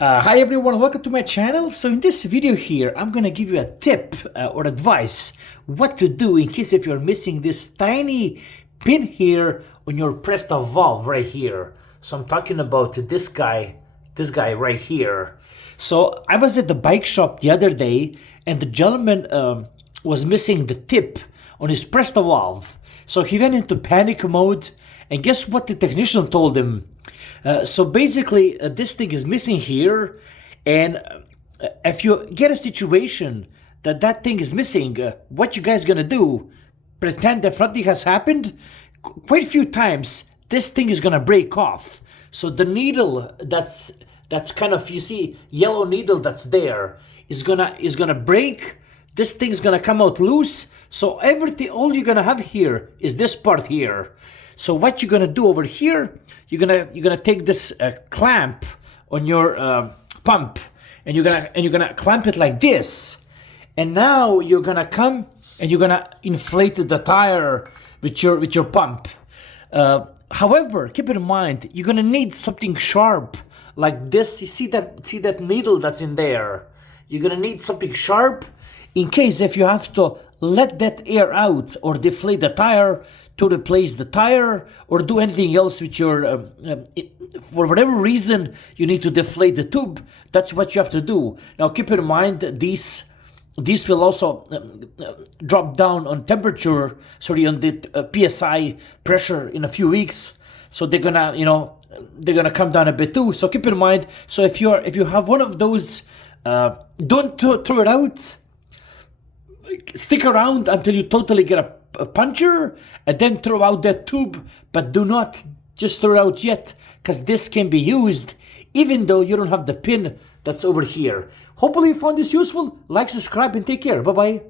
Hi everyone, welcome to my channel. So in this video here, I'm gonna give you a tip or advice what to do in case if you're missing this tiny pin here on your Presta valve right here. So I'm talking about this guy right here. So I was at the bike shop the other day and the gentleman was missing the tip on his Presta valve. So he went into panic mode, and guess what the technician told him? So basically, this thing is missing here, and if you get a situation that thing is missing, what you guys gonna do? Pretend that nothing has happened? Quite a few times, this thing is gonna break off. So the needle that's kind of, you see, yellow needle that's there is gonna break. This thing's gonna come out loose. So everything, all you're gonna have here is this part here. So what you're gonna do over here, you're gonna take this clamp on your pump, and you're gonna clamp it like this, and now you're gonna come and you're gonna inflate the tire with your pump. However, keep in mind you're gonna need something sharp like this. You see that needle that's in there? You're gonna need something sharp in case if you have to let that air out or deflate the tire to replace the tire or do anything else with your, for whatever reason you need to deflate the tube. That's what you have to do. Now keep in mind these will also drop down on temperature, sorry, on the PSI pressure in a few weeks. So they're gonna, they're gonna come down a bit too. So keep in mind. So if you have one of those, don't throw it out. Stick around until you totally get a puncture and then throw out that tube, but do not just throw it out yet, because this can be used even though you don't have the pin that's over here. Hopefully you found this useful. Like, subscribe, and take care. Bye bye.